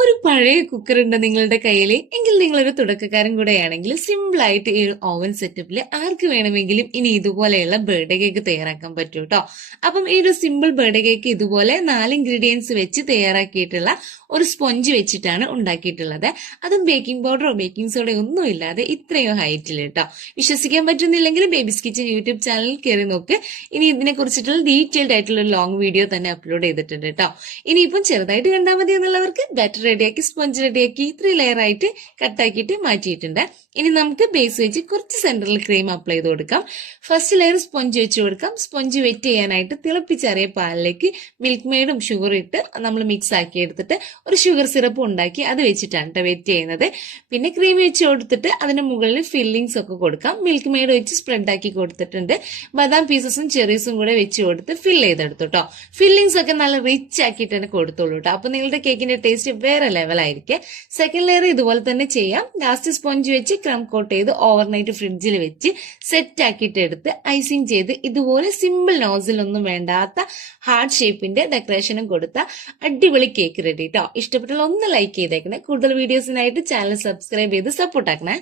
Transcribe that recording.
ഒരു പഴയ കുക്കർ ഉണ്ട് നിങ്ങളുടെ കയ്യിൽ എങ്കിൽ നിങ്ങളൊരു തുടക്കക്കാരൻ കൂടെയാണെങ്കിൽ സിമ്പിൾ ആയിട്ട് ഈ ഒരു ഓവൻ സെറ്റപ്പിൽ ആർക്ക് വേണമെങ്കിലും ഇനി ഇതുപോലെയുള്ള ബർത്ത്ഡേ കേക്ക് തയ്യാറാക്കാൻ പറ്റും കേട്ടോ. അപ്പം ഈ ഒരു സിമ്പിൾ ബർത്ത്ഡേ കേക്ക് ഇതുപോലെ 4 ഇൻഗ്രീഡിയൻസ് വെച്ച് തയ്യാറാക്കിയിട്ടുള്ള ഒരു സ്പോഞ്ച് വെച്ചിട്ടാണ് ഉണ്ടാക്കിയിട്ടുള്ളത്. അതും ബേക്കിംഗ് പൗഡറോ ബേക്കിംഗ് സോഡയോ ഒന്നും ഇല്ലാതെ ഇത്രയും ഹൈറ്റിൽ കേട്ടോ. വിശ്വസിക്കാൻ പറ്റുന്നില്ലെങ്കിൽ ബേബീസ് കിച്ചൻ യൂട്യൂബ് ചാനലിൽ കയറി നോക്ക്. ഇനി ഇതിനെ കുറിച്ചിട്ടുള്ള ഡീറ്റെയിൽഡ് ആയിട്ടുള്ള ലോങ് വീഡിയോ തന്നെ അപ്ലോഡ് ചെയ്തിട്ടുണ്ട് കേട്ടോ. ഇനിയിപ്പം ചെറുതായിട്ട് കണ്ടാൽ മതി എന്നുള്ളവർക്ക് ബാറ്റർ റെഡിയാക്കി സ്പോഞ്ച് റെഡിയാക്കി 3 ലെയർ ആയിട്ട് കട്ടാക്കിയിട്ട് മാറ്റിയിട്ടുണ്ട്. ഇനി നമുക്ക് ബേസ് വെച്ച് കുറച്ച് സെന്ററിൽ ക്രീം അപ്ലൈ ചെയ്ത് കൊടുക്കാം. ഫസ്റ്റ് ലെയർ സ്പോഞ്ച് വെച്ച് കൊടുക്കാം. സ്പോഞ്ച് വെറ്റ് ചെയ്യാനായിട്ട് തിളപ്പിച്ചറിയ പാലിലേക്ക് മിൽക്ക് മെയ്ഡും ഷുഗർ ഇട്ട് നമ്മൾ മിക്സ് ആക്കി എടുത്തിട്ട് ഒരു ഷുഗർ സിറപ്പ് ഉണ്ടാക്കി അത് വെച്ചിട്ടാണ് വെറ്റ് ചെയ്യുന്നത്. പിന്നെ ക്രീം വെച്ച് കൊടുത്തിട്ട് അതിന്റെ മുകളിൽ ഫില്ലിങ്സ് ഒക്കെ കൊടുക്കാം. മിൽക്ക് മെയ്ഡ് വെച്ച് സ്പ്രെഡ് ആക്കി കൊടുത്തിട്ടുണ്ട്. ബദാം പീസസും ചെറീസും കൂടെ വെച്ച് കൊടുത്ത് ഫിൽ ചെയ്തെടുത്തു കേട്ടോ. ഫില്ലിങ്സ് ഒക്കെ നല്ല റിച്ച് ആക്കിയിട്ട് തന്നെ കൊടുത്തോളൂ കേട്ടോ. അപ്പൊ നിങ്ങളുടെ കേക്കിന്റെ ടേസ്റ്റ് വേറെ ലെവലായിരിക്കും. സെക്കൻഡ് ലെയർ ഇതുപോലെ തന്നെ ചെയ്യാം. ലാസ്റ്റ് സ്പോഞ്ച് വെച്ച് ക്രം കോട്ട് ചെയ്ത് ഓവർനൈറ്റ് ഫ്രിഡ്ജിൽ വെച്ച് സെറ്റ് ആക്കിയിട്ട് എടുത്ത് ഐസിങ് ചെയ്ത് ഇതുപോലെ സിമ്പിൾ നോസിലൊന്നും വേണ്ടാത്ത ഹാർട്ട് ഷേപ്പിന്റെ ഡെക്കറേഷനും കൊടുത്ത അടിപൊളി കേക്ക് റെഡി കേട്ടോ. ഇഷ്ടപ്പെട്ടുള്ള ഒന്ന് ലൈക്ക് ചെയ്തേക്കണേ. കൂടുതൽ വീഡിയോസിനായിട്ട് ചാനൽ സബ്സ്ക്രൈബ് ചെയ്ത് സപ്പോർട്ട് ആക്കണേ.